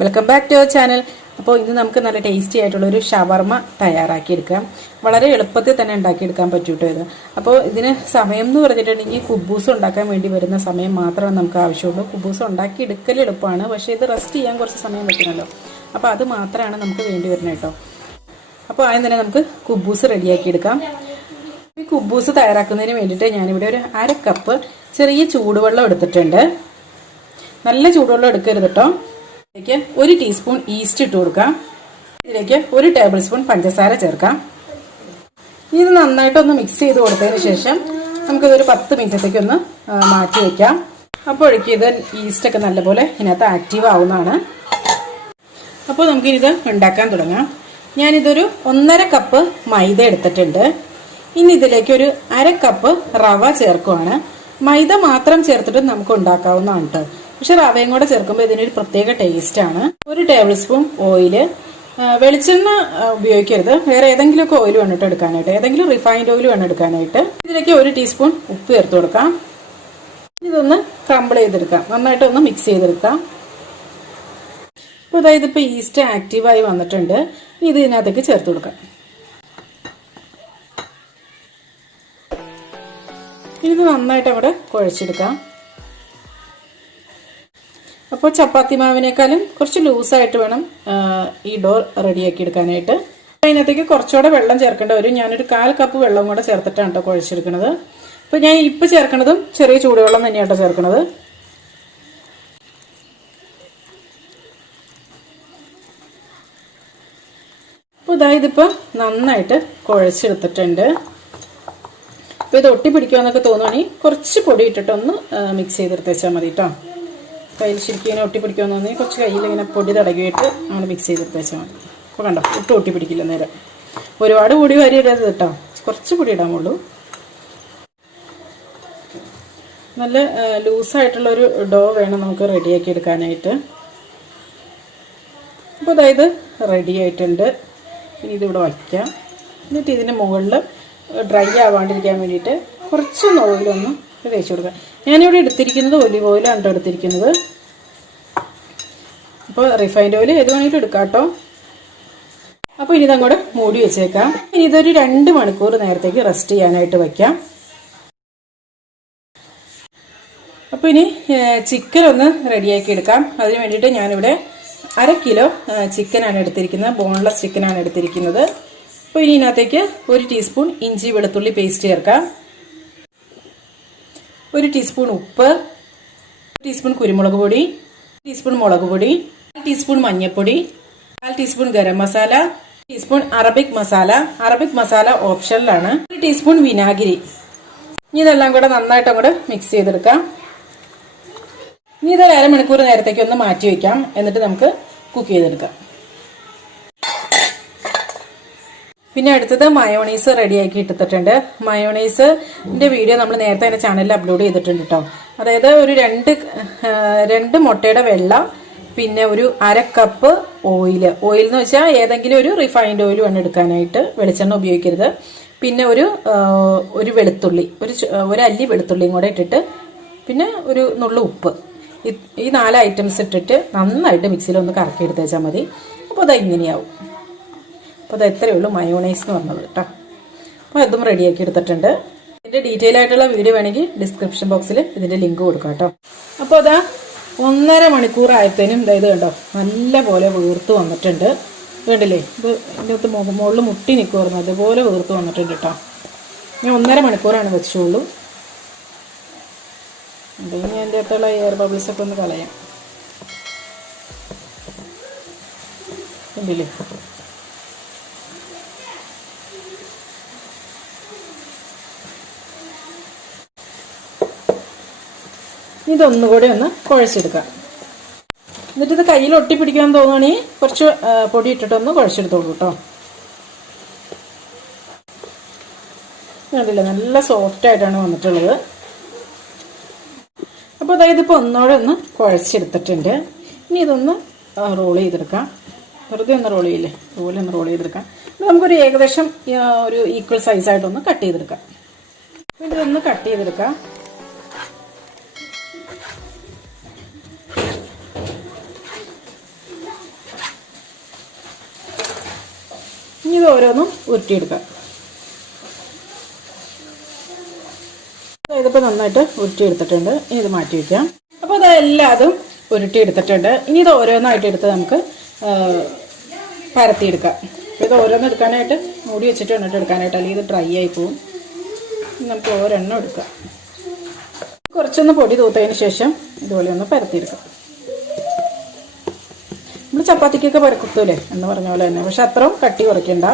Welcome back to our channel. അപ്പോൾ ഇന്ന് നമുക്ക് നല്ല ടേസ്റ്റി ആയിട്ടുള്ളൊരു ഷവർമ തയ്യാറാക്കിയെടുക്കാം. വളരെ എളുപ്പത്തിൽ തന്നെ ഉണ്ടാക്കിയെടുക്കാൻ പറ്റൂട്ടോ ഇത്. അപ്പോൾ ഇതിന് സമയം എന്ന് പറഞ്ഞിട്ടുണ്ടെങ്കിൽ കുബൂസ് ഉണ്ടാക്കാൻ വേണ്ടി വരുന്ന സമയം മാത്രമേ നമുക്ക് ആവശ്യമുള്ളൂ. കുബൂസ് ഉണ്ടാക്കി എടുക്കൽ എളുപ്പമാണ്, പക്ഷേ ഇത് റെസ്റ്റ് ചെയ്യാൻ കുറച്ച് സമയം വെക്കണമല്ലോ. അപ്പോൾ അത് മാത്രമാണ് നമുക്ക് വേണ്ടി വരുന്നത് കേട്ടോ. അപ്പോൾ ആദ്യം തന്നെ നമുക്ക് കുബൂസ് റെഡിയാക്കിയെടുക്കാം. ഈ കുബൂസ് തയ്യാറാക്കുന്നതിന് വേണ്ടിയിട്ട് ഞാനിവിടെ ഒരു 1/2 കപ്പ് ചെറിയ ചൂടുവെള്ളം എടുത്തിട്ടുണ്ട്. നല്ല ചൂടുവെള്ളം എടുക്കരുത് കേട്ടോ. ഇതിലേക്ക് 1 ടീസ്പൂൺ ഈസ്റ്റ് ഇട്ട് കൊടുക്കാം. ഇതിലേക്ക് 1 ടേബിൾ സ്പൂൺ പഞ്ചസാര ചേർക്കാം. ഇത് നന്നായിട്ടൊന്ന് മിക്സ് ചെയ്ത് കൊടുത്തതിന് ശേഷം നമുക്കിതൊരു 10 മിനിറ്റത്തേക്ക് ഒന്ന് മാറ്റി വയ്ക്കാം. അപ്പോഴേക്കും ഇത് ഈസ്റ്റൊക്കെ നല്ലപോലെ ഇതിനകത്ത് ആക്റ്റീവ് ആവുന്നതാണ്. അപ്പോൾ നമുക്കിത് ഉണ്ടാക്കാൻ തുടങ്ങാം. ഞാനിതൊരു 1.5 കപ്പ് മൈദ എടുത്തിട്ടുണ്ട്. ഇനി ഇതിലേക്ക് ഒരു 1/2 കപ്പ് റവ ചേർക്കുവാണ്. മൈദ മാത്രം ചേർത്തിട്ട് നമുക്ക് ഉണ്ടാക്കാവുന്നതാണ് കേട്ടോ. പക്ഷെ റവയും കൂടെ ചേർക്കുമ്പോൾ ഇതിനൊരു പ്രത്യേക ടേസ്റ്റാണ്. 1 ടേബിൾ സ്പൂൺ ഓയില്, വെളിച്ചെണ്ണ ഉപയോഗിക്കരുത്, വേറെ ഏതെങ്കിലുമൊക്കെ ഓയിൽ വേണ്ടിട്ട് എടുക്കാനായിട്ട്, ഏതെങ്കിലും റിഫൈൻഡ് ഓയിൽ വേണം എടുക്കാനായിട്ട്. ഇതിലേക്ക് 1 ടീസ്പൂൺ ഉപ്പ് ചേർത്ത് കൊടുക്കാം. ഇതൊന്ന് ക്രംബിൾ ചെയ്തെടുക്കാം, നന്നായിട്ടൊന്ന് മിക്സ് ചെയ്തെടുക്കാം. അപ്പോൾ അതായത് ഇപ്പോൾ ഈസ്റ്റ് ആക്റ്റീവായി വന്നിട്ടുണ്ട്. ഇനി ഇത് ഇതിനകത്തേക്ക് ചേർത്ത് കൊടുക്കാം. ഇത് നന്നായിട്ട് അവിടെ കുഴച്ചെടുക്കാം. അപ്പോൾ ചപ്പാത്തി മാവിനേക്കാളും കുറച്ച് ലൂസായിട്ട് വേണം ഈ ഡോ റെഡിയാക്കി എടുക്കാനായിട്ട്. അതിനകത്തേക്ക് കുറച്ചുകൂടെ വെള്ളം ചേർക്കേണ്ട വരും. ഞാനൊരു 1/4 കപ്പ് വെള്ളം കൂടെ ചേർത്തിട്ടാണ് കേട്ടോ കുഴച്ചെടുക്കുന്നത്. അപ്പോൾ ഞാൻ ഇപ്പോൾ ചേർക്കണതും ചെറിയ ചൂടുവെള്ളം തന്നെയാണ് കേട്ടോ ചേർക്കണത്. അപ്പോൾ ഇതിപ്പോൾ നന്നായിട്ട് കുഴച്ചെടുത്തിട്ടുണ്ട്. അപ്പോൾ ഇത് ഒട്ടി പിടിക്കുമെന്നൊക്കെ തോന്നുവാണെങ്കിൽ കുറച്ച് പൊടി ഇട്ടിട്ടൊന്ന് മിക്സ് ചെയ്തെടുത്ത് വെച്ചാൽ മതി കേട്ടോ. കയ്യിൽ ശരിക്കും ഇങ്ങനെ ഒട്ടി പിടിക്കുമെന്ന് തോന്നി കുറച്ച് കയ്യിൽ ഇങ്ങനെ പൊടി തടകിയിട്ട് നമ്മൾ മിക്സ് ചെയ്തെടുത്ത് വെച്ചാൽ മതി. അപ്പോൾ കണ്ടോ, ഒട്ടി പിടിക്കില്ല നേരം. ഒരുപാട് പൊടി വരിയിടരുത് കേട്ടോ, കുറച്ച് പൊടി ഇടാമുള്ളൂ. നല്ല ലൂസായിട്ടുള്ളൊരു ഡോ വേണം നമുക്ക് റെഡിയാക്കി എടുക്കാനായിട്ട്. അപ്പോൾ അതായത് റെഡി ആയിട്ടുണ്ട്. ഇനി ഇതിവിടെ വയ്ക്കാം. എന്നിട്ട് ഇതിൻ്റെ മുകളിൽ ഡ്രൈ ആവാണ്ടിരിക്കാൻ വേണ്ടിയിട്ട് കുറച്ചൊന്ന് ഓയിലൊന്ന് തേച്ച് കൊടുക്കാം. ഞാനിവിടെ എടുത്തിരിക്കുന്നത് ഒലിവ് ഓയിലാണ് കേട്ടോ എടുത്തിരിക്കുന്നത്. അപ്പോൾ റിഫൈൻഡ് ഓയിൽ ഏത് വേണമെങ്കിലും എടുക്കാം കേട്ടോ. അപ്പോൾ ഇനി ഇതങ്ങോട്ട് മൂടി വെച്ചേക്കാം. ഇനി ഇതൊരു 2 മണിക്കൂർ നേരത്തേക്ക് റെസ്റ്റ് ചെയ്യാനായിട്ട് വയ്ക്കാം. അപ്പോൾ ഇനി ചിക്കൻ ഒന്ന് റെഡിയാക്കി എടുക്കാം. അതിന് വേണ്ടിയിട്ട് ഞാനിവിടെ 1/2 കിലോ ചിക്കനാണ് എടുത്തിരിക്കുന്നത്, ബോൺലെസ് ചിക്കനാണ് എടുത്തിരിക്കുന്നത്. അപ്പോൾ ഇനി ഇതിനകത്തേക്ക് 1 ടീസ്പൂൺ ഇഞ്ചി വെളുത്തുള്ളി പേസ്റ്റ് ചേർക്കാം, 1 ടീസ്പൂൺ ഉപ്പ്, 1 ടീസ്പൂൺ കുരുമുളക് പൊടി, 1 ടീസ്പൂൺ മുളക് പൊടി, 1 ടീസ്പൂൺ മഞ്ഞൾപ്പൊടി, 1/4 teaspoon garam masala, 1 teaspoon Arabic masala. Arabic masala ഓപ്ഷനിലാണ്. 1 ടീസ്പൂൺ വിനാഗിരി. ഇനി ഇതെല്ലാം കൂടെ നന്നായിട്ട് അങ്ങോട്ട് മിക്സ് ചെയ്തെടുക്കാം. ഇനി ഇതൊരു 1/2 മണിക്കൂർ നേരത്തേക്ക് ഒന്ന് മാറ്റി വയ്ക്കാം. എന്നിട്ട് നമുക്ക് കുക്ക് ചെയ്തെടുക്കാം. പിന്നെ അടുത്തത് മയോണൈസ് റെഡിയാക്കി ഇട്ടിട്ടുണ്ട്. മയോണൈസിന്റെ വീഡിയോ നമ്മൾ നേരത്തെ എൻ്റെ ചാനലിൽ അപ്ലോഡ് ചെയ്തിട്ടുണ്ട് കേട്ടോ. അതായത് ഒരു 2 മുട്ടയുടെ വെള്ള, പിന്നെ ഒരു 1/2 കപ്പ് ഓയിൽ എന്ന് വെച്ചാൽ ഏതെങ്കിലും ഒരു റിഫൈൻഡ് ഓയിൽ വേണം എടുക്കാനായിട്ട്, വെളിച്ചെണ്ണ ഉപയോഗിക്കരുത്. പിന്നെ ഒരു വെളുത്തുള്ളി, ഒരു അല്ലി വെളുത്തുള്ളിയും കൂടെ ഇട്ടിട്ട്, പിന്നെ ഒരു നുള്ളു ഉപ്പ്. ഈ 4 ഐറ്റംസ് ഇട്ടിട്ട് നന്നായിട്ട് മിക്സിയിൽ ഒന്ന് കറക്കി എടുത്ത് വെച്ചാൽ മതി. അപ്പോൾ അത് ഇങ്ങനെയാവും. അപ്പോൾ അത് എത്രയേ ഉള്ളൂ മയോണൈസ് എന്ന് പറഞ്ഞത് കേട്ടോ. അപ്പോൾ അതും റെഡിയാക്കി എടുത്തിട്ടുണ്ട്. ഇതിൻ്റെ ഡീറ്റെയിൽ ആയിട്ടുള്ള വീഡിയോ വേണമെങ്കിൽ ഡിസ്ക്രിപ്ഷൻ ബോക്സിൽ ഇതിൻ്റെ ലിങ്ക് കൊടുക്കാം കേട്ടോ. അപ്പോൾ അതാ 1.5 മണിക്കൂർ ആയത്തേനും ഇത് കണ്ടോ നല്ല പോലെ വീർത്ത് വന്നിട്ടുണ്ട്. വേണ്ടില്ലേ, ഇത് ഇതിനകത്ത് മുകളിൽ മുട്ടി നിൽക്കുമായിരുന്നു, അതുപോലെ വീർത്ത് വന്നിട്ടുണ്ട് കേട്ടോ. ഞാൻ 1.5 മണിക്കൂറാണ് വെച്ചുള്ളൂ. അല്ലെങ്കിൽ ഞാൻ എൻ്റെ അടുത്തുള്ള എയർ ബബിൾസൊക്കെ ഒന്ന് കളയാം. കണ്ടില്ലേ, ഇതൊന്നുകൂടെ ഒന്ന് കുഴച്ചെടുക്കാം. എന്നിട്ട് ഇത് കയ്യിൽ ഒട്ടിപ്പിടിക്കാൻ തോന്നുകയാണെങ്കിൽ കുറച്ച് പൊടി ഇട്ടിട്ടൊന്ന് കുഴച്ചെടുത്തോളൂ കേട്ടോ. കണ്ടില്ലേ, നല്ല സോഫ്റ്റ് ആയിട്ടാണ് വന്നിട്ടുള്ളത്. അപ്പോൾ അതായത് ഇപ്പോൾ ഒന്നോടെ ഒന്ന് കുഴച്ചെടുത്തിട്ടുണ്ട്. ഇനി ഇതൊന്ന് റോൾ ചെയ്തെടുക്കാം. വെറുതെ ഒന്ന് റോൾ ചെയ്യില്ലേ, അതുപോലെ ഒന്ന് റോൾ ചെയ്തെടുക്കാം. നമുക്കൊരു ഏകദേശം ഒരു ഈക്വൽ സൈസായിട്ടൊന്ന് കട്ട് ചെയ്തെടുക്കാം. ഇതൊന്ന് കട്ട് ചെയ്തെടുക്കാം. ഇനി ഇത് ഓരോന്നും ഉരുട്ടിയെടുക്കാം. ഇതിപ്പോൾ നന്നായിട്ട് ഉരുട്ടിയെടുത്തിട്ടുണ്ട്. ഇനി ഇത് മാറ്റി വയ്ക്കാം. അപ്പോൾ ഇതെല്ലാതും ഉരുട്ടിയെടുത്തിട്ടുണ്ട്. ഇനി ഇത് ഓരോന്നായിട്ട് എടുത്ത് നമുക്ക് പരത്തിയെടുക്കാം. അപ്പോൾ ഇത് ഓരോന്നും എടുക്കാനായിട്ട് മൂടി വെച്ചിട്ട് വേണ്ടിട്ട് എടുക്കാനായിട്ട്, അല്ലെങ്കിൽ ഇത് ഡ്രൈ ആയി പോവും. നമുക്ക് ഒരെണ്ണം എടുക്കാം. കുറച്ചൊന്ന് പൊടി തൂത്തതിന് ശേഷം ഇതുപോലെ ഒന്ന് പരത്തിയെടുക്കാം. നമ്മൾ ചപ്പാത്തിക്കൊക്കെ പരക്കുത്തൂലേ എന്ന് പറഞ്ഞ പോലെ തന്നെ, പക്ഷെ അത്രയും കട്ടി കുറയ്ക്കണ്ട.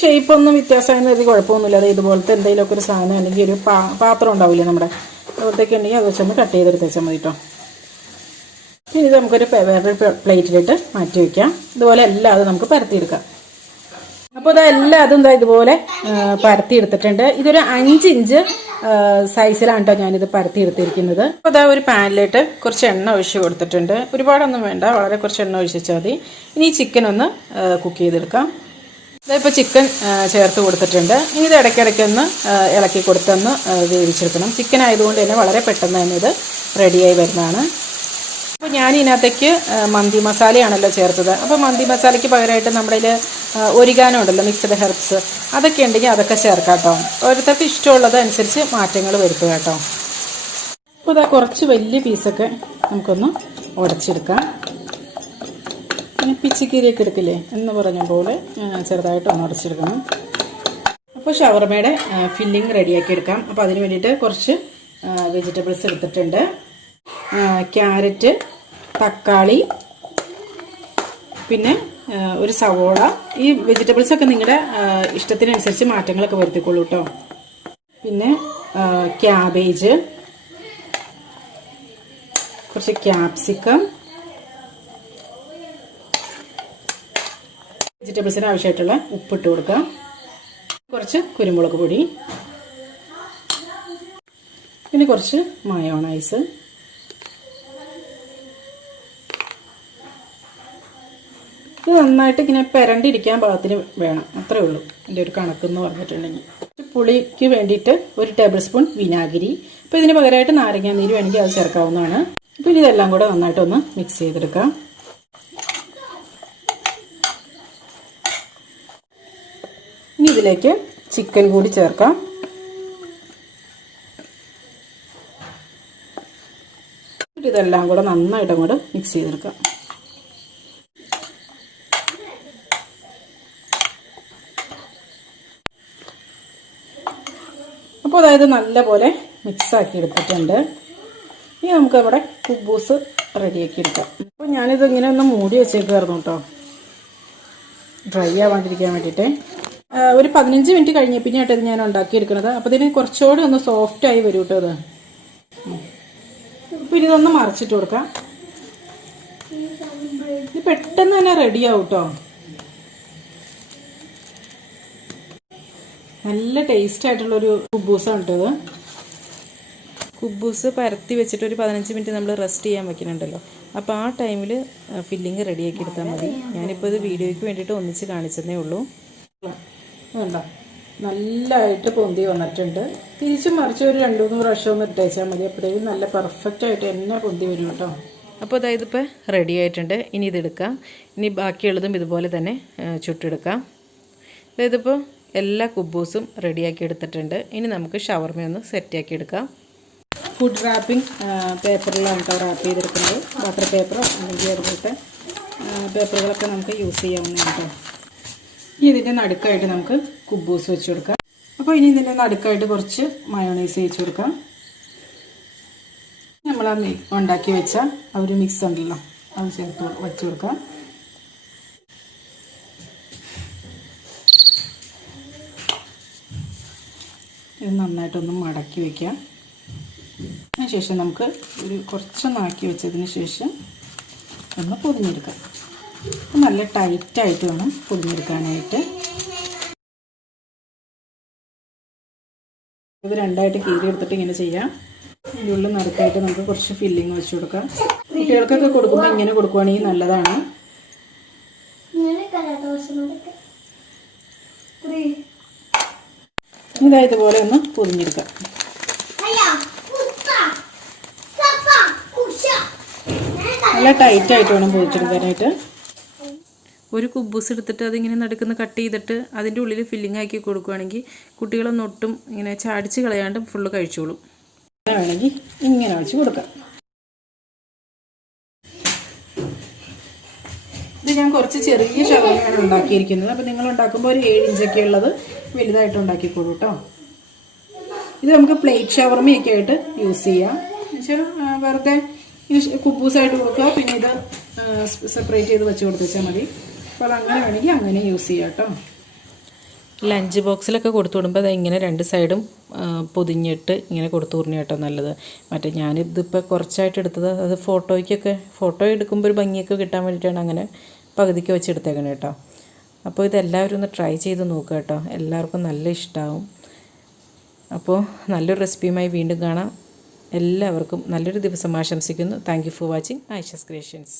ഷേപ്പ് ഒന്നും വ്യത്യാസമായിരുന്ന ഇത് കുഴപ്പമൊന്നുമില്ല. അത് ഇതുപോലത്തെ എന്തെങ്കിലുമൊക്കെ ഒരു സാധനം അല്ലെങ്കിൽ ഒരു പാത്രം ഉണ്ടാവില്ലേ നമ്മുടെ, അതുപോലത്തേക്ക് ഉണ്ടെങ്കിൽ അത് വെച്ചൊന്ന് കട്ട് ചെയ്തെടുത്ത് വെച്ചാൽ മതി കേട്ടോ. ഇനി ഇത് നമുക്കൊരു വേറൊരു പ്ലേറ്റിലിട്ട് മാറ്റി വയ്ക്കാം. ഇതുപോലെ എല്ലാം അത് നമുക്ക് പരത്തിയെടുക്കാം. അപ്പോൾ ഇതെല്ലാം അതും ഇതുപോലെ പരത്തിയെടുത്തിട്ടുണ്ട്. ഇതൊരു 5 ഇഞ്ച് സൈസിലാണ് കേട്ടോ ഞാനിത് പരത്തിയെടുത്തിരിക്കുന്നത്. അപ്പോൾ ഒരു പാനിലിട്ട് കുറച്ച് എണ്ണ ഒഴിച്ച് കൊടുത്തിട്ടുണ്ട്. ഒരുപാടൊന്നും വേണ്ട, വളരെ കുറച്ച് എണ്ണ ഒഴിച്ചാൽ മതി. ഇനി ഈ ചിക്കൻ ഒന്ന് കുക്ക് ചെയ്തെടുക്കാം. ഇതിപ്പോൾ ചിക്കൻ ചേർത്ത് കൊടുത്തിട്ടുണ്ട്. ഇനി ഇത് ഇടയ്ക്കിടയ്ക്കൊന്ന് ഇളക്കി കൊടുത്തൊന്ന് വേവിച്ചെടുക്കണം. ചിക്കൻ ആയതുകൊണ്ട് തന്നെ വളരെ പെട്ടെന്ന് തന്നെ ഇത് റെഡിയായി വരുന്നതാണ്. അപ്പോൾ ഞാൻ ഇതിനകത്തേക്ക് മന്തി മസാലയാണല്ലോ ചേർത്തത്. അപ്പോൾ മന്തി മസാലയ്ക്ക് പകരമായിട്ട് നമ്മുടെ ഒരിഗാനോ ഉണ്ടല്ലോ, മിക്സ്ഡ് ഹെർബ്സ്, അതൊക്കെ ഉണ്ടെങ്കിൽ അതൊക്കെ ചേർക്കാം കേട്ടോ. ഓരോരുത്തർക്ക് ഇഷ്ടമുള്ളത് അനുസരിച്ച് മാറ്റങ്ങൾ വരുത്തുക കേട്ടോ. അപ്പോൾ കുറച്ച് വലിയ പീസൊക്കെ നമുക്കൊന്ന് ഉടച്ചെടുക്കാം. പിച്ചിക്കീരിയൊക്കെ എടുക്കില്ലേ എന്ന് പറഞ്ഞ പോലെ ചെറുതായിട്ട് ഒന്ന് ഉടച്ചെടുക്കണം. അപ്പോൾ ഷവർമയുടെ ഫില്ലിങ് റെഡിയാക്കി എടുക്കാം. അപ്പോൾ അതിന് വേണ്ടിയിട്ട് കുറച്ച് വെജിറ്റബിൾസ് എടുത്തിട്ടുണ്ട്. ക്യാരറ്റ്, തക്കാളി, പിന്നെ ഒരു സവോള. ഈ വെജിറ്റബിൾസൊക്കെ നിങ്ങളുടെ ഇഷ്ടത്തിനനുസരിച്ച് മാറ്റങ്ങളൊക്കെ വരുത്തിക്കൊള്ളൂ കേട്ടോ. പിന്നെ ക്യാബേജ്, കുറച്ച് ക്യാപ്സിക്കം, വെജിറ്റബിൾസിന് ആവശ്യമായിട്ടുള്ള ഉപ്പിട്ട് കൊടുക്കാം. കുറച്ച് കുരുമുളക് പൊടി, പിന്നെ കുറച്ച് മയോണൈസ്, ഇത് നന്നായിട്ട് ഇങ്ങനെ പെരണ്ടിരിക്കാൻ പാകത്തിന് വേണം, അത്രേ ഉള്ളൂ എൻ്റെ ഒരു കണക്കെന്ന് പറഞ്ഞിട്ടുണ്ടെങ്കിൽ. പുളിക്ക് വേണ്ടിയിട്ട് 1 ടേബിൾ സ്പൂൺ വിനാഗിരി. അപ്പോൾ ഇതിന് പകരമായിട്ട് നാരങ്ങാനീര് വേണമെങ്കിൽ അത് ചേർക്കാവുന്നതാണ്. അപ്പോൾ ഇതെല്ലാം കൂടെ നന്നായിട്ടൊന്ന് മിക്സ് ചെയ്തെടുക്കാം. ഇനി ഇതിലേക്ക് ചിക്കൻ കൂടി ചേർക്കാം. ഇതെല്ലാം കൂടെ നന്നായിട്ട് അങ്ങോട്ട് മിക്സ് ചെയ്തെടുക്കാം. അപ്പോൾ അതായത് നല്ലപോലെ മിക്സാക്കി എടുത്തിട്ടുണ്ട്. ഇനി നമുക്ക് നമ്മുടെ കുബൂസ് റെഡിയാക്കി എടുക്കാം. അപ്പോൾ ഞാനിത് ഇങ്ങനെ ഒന്ന് മൂടി വെച്ചേക്കുമായിരുന്നു കേട്ടോ, ഡ്രൈ ആവാണ്ടിരിക്കാൻ വേണ്ടിയിട്ട്. ഒരു 15 മിനിറ്റ് കഴിഞ്ഞ പിന്നെയായിട്ട് ഇത് ഞാൻ ഉണ്ടാക്കിയെടുക്കുന്നത്. അപ്പോൾ ഇതിന് കുറച്ചുകൂടി ഒന്ന് സോഫ്റ്റായി വരും കേട്ടോ ഇത്. അപ്പോൾ ഇതൊന്ന് മറിച്ചിട്ട് കൊടുക്കാം. ഇത് പെട്ടെന്ന് തന്നെ റെഡിയാവും കേട്ടോ. നല്ല ടേസ്റ്റ് ആയിട്ടുള്ളൊരു കുബൂസാണ് കേട്ടോ ഇത്. കുബൂസ് പരത്തി വെച്ചിട്ട് ഒരു 15 മിനിറ്റ് നമ്മൾ റെസ്റ്റ് ചെയ്യാൻ വെക്കുന്നുണ്ടല്ലോ. അപ്പോൾ ആ ടൈമിൽ ഫില്ലിങ് റെഡിയാക്കി എടുത്താൽ മതി. ഞാനിപ്പോൾ ഇത് വീഡിയോയ്ക്ക് വേണ്ടിയിട്ട് ഒന്നിച്ച് കാണിച്ചതേ ഉള്ളൂ. വേണ്ട, നല്ലതായിട്ട് പൊന്തി വന്നിട്ടുണ്ട്. തിരിച്ചും മറിച്ച് ഒരു 2-3 പ്രാവശ്യം ഒന്ന് ഇട്ടേച്ചാൽ മതി. അപ്പോഴേക്കും നല്ല പെർഫെക്റ്റ് ആയിട്ട് തന്നെ പൊന്തി വരും കേട്ടോ. അപ്പോൾ അതായത് ഇപ്പോൾ റെഡി ആയിട്ടുണ്ട്. ഇനി ഇതെടുക്കാം. ഇനി ബാക്കിയുള്ളതും ഇതുപോലെ തന്നെ ചുട്ടെടുക്കാം. അതായതിപ്പോൾ എല്ലാ കുബൂസും റെഡിയാക്കി എടുത്തിട്ടുണ്ട്. ഇനി നമുക്ക് ഷവർമയൊന്ന് സെറ്റാക്കി എടുക്കാം. ഫുഡ് റാപ്പിംഗ് പേപ്പറിലാണ് കേട്ടോ റാപ്പ് ചെയ്തെടുക്കുന്നത്. ബട്ടർ പേപ്പറോ അല്ലെങ്കിൽ അതുപോലത്തെ പേപ്പറുകളൊക്കെ നമുക്ക് യൂസ് ചെയ്യാവുന്നതാണ് കേട്ടോ. ഇനി ഇതിൻ്റെ നടുക്കായിട്ട് നമുക്ക് കുബൂസ് വെച്ച് കൊടുക്കാം. അപ്പോൾ ഇനി ഇതിൻ്റെ നടുക്കായിട്ട് കുറച്ച് മയോണൈസ് വെച്ച് കൊടുക്കാം. നമ്മൾ ആ ഉണ്ടാക്കി വെച്ച ആ ഒരു മിക്സ് ഉണ്ടല്ലോ, അത് ചേർത്ത് വെച്ച് കൊടുക്കാം. ഇത് നന്നായിട്ടൊന്ന് മടക്കി വയ്ക്കാം. അതിനുശേഷം നമുക്ക് ഒരു കുറച്ചൊന്നാക്കി വെച്ചതിന് ശേഷം ഒന്ന് പൊതിഞ്ഞെടുക്കാം. നല്ല ടൈറ്റായിട്ട് വേണം പൊതിഞ്ഞെടുക്കാനായിട്ട്. ഇത് രണ്ടായിട്ട് കീറിയെടുത്തിട്ട് ഇങ്ങനെ ചെയ്യാം. ഇതിനുള്ളിൽ നടുക്കായിട്ട് നമുക്ക് കുറച്ച് ഫില്ലിങ് വെച്ച് കൊടുക്കാം. കുട്ടികൾക്കൊക്കെ കൊടുക്കുമ്പോൾ ഇങ്ങനെ കൊടുക്കുകയാണെങ്കിൽ നല്ലതാണ്. ഇതായതുപോലെ ഒന്ന് പൊതിഞ്ഞെടുക്കാം. നല്ല ടൈറ്റായിട്ട് വേണം പൊരിച്ചെടുക്കാനായിട്ട്. ഒരു കുബൂസ് എടുത്തിട്ട് അതിങ്ങനെ നടുക്കുന്ന കട്ട് ചെയ്തിട്ട് അതിൻ്റെ ഉള്ളിൽ ഫില്ലിംഗ് ആക്കി കൊടുക്കുകയാണെങ്കിൽ കുട്ടികളൊന്നും ഒട്ടും ഇങ്ങനെ ചാടിച്ച് കളയാണ്ട് ഫുള്ള് കഴിച്ചോളും. വേണമെങ്കിൽ ഇങ്ങനെ വെച്ച് കൊടുക്കാം. ഇത് ഞാൻ കുറച്ച് ചെറിയ ഷവർമയാണ് ഉണ്ടാക്കിയിരിക്കുന്നത്. അപ്പോൾ നിങ്ങൾ ഉണ്ടാക്കുമ്പോൾ ഒരു 7 ഇഞ്ചൊക്കെ ഉള്ളത് വലുതായിട്ട് ഉണ്ടാക്കിക്കോളൂ കേട്ടോ. ഇത് നമുക്ക് പ്ലേറ്റ് ഷവർമയൊക്കെ ആയിട്ട് യൂസ് ചെയ്യാം. എന്നുവെച്ചാൽ വെറുതെ കുബൂസായിട്ട് കൊടുക്കുക, പിന്നെ ഇത് സെപ്പറേറ്റ് ചെയ്ത് വെച്ച് കൊടുത്തുവെച്ചാൽ മതി. അപ്പോൾ അങ്ങനെ വേണമെങ്കിൽ അങ്ങനെ യൂസ് ചെയ്യാം കേട്ടോ. ലഞ്ച് ബോക്സിലൊക്കെ കൊടുത്തു വിടുമ്പോൾ അത് ഇങ്ങനെ 2 സൈഡും പൊതിഞ്ഞിട്ട് ഇങ്ങനെ കൊടുത്തു വിടണം കേട്ടോ നല്ലത്. മറ്റേ ഞാനിതിപ്പോൾ കുറച്ചായിട്ട് എടുത്തത് അത് ഫോട്ടോ എടുക്കുമ്പോൾ ഒരു ഭംഗിയൊക്കെ കിട്ടാൻ വേണ്ടിയിട്ടാണ് അങ്ങനെ പകുതിക്ക് വെച്ച് എടുത്തേക്കണം കേട്ടോ. അപ്പോൾ ഇതെല്ലാവരും ഒന്ന് ട്രൈ ചെയ്ത് നോക്കുക കേട്ടോ. എല്ലാവർക്കും നല്ല ഇഷ്ടമാവും. അപ്പോൾ നല്ലൊരു റെസിപ്പിയുമായി വീണ്ടും കാണാം. എല്ലാവർക്കും നല്ലൊരു ദിവസം ആശംസിക്കുന്നു. Thank you for watching Aisha's creations.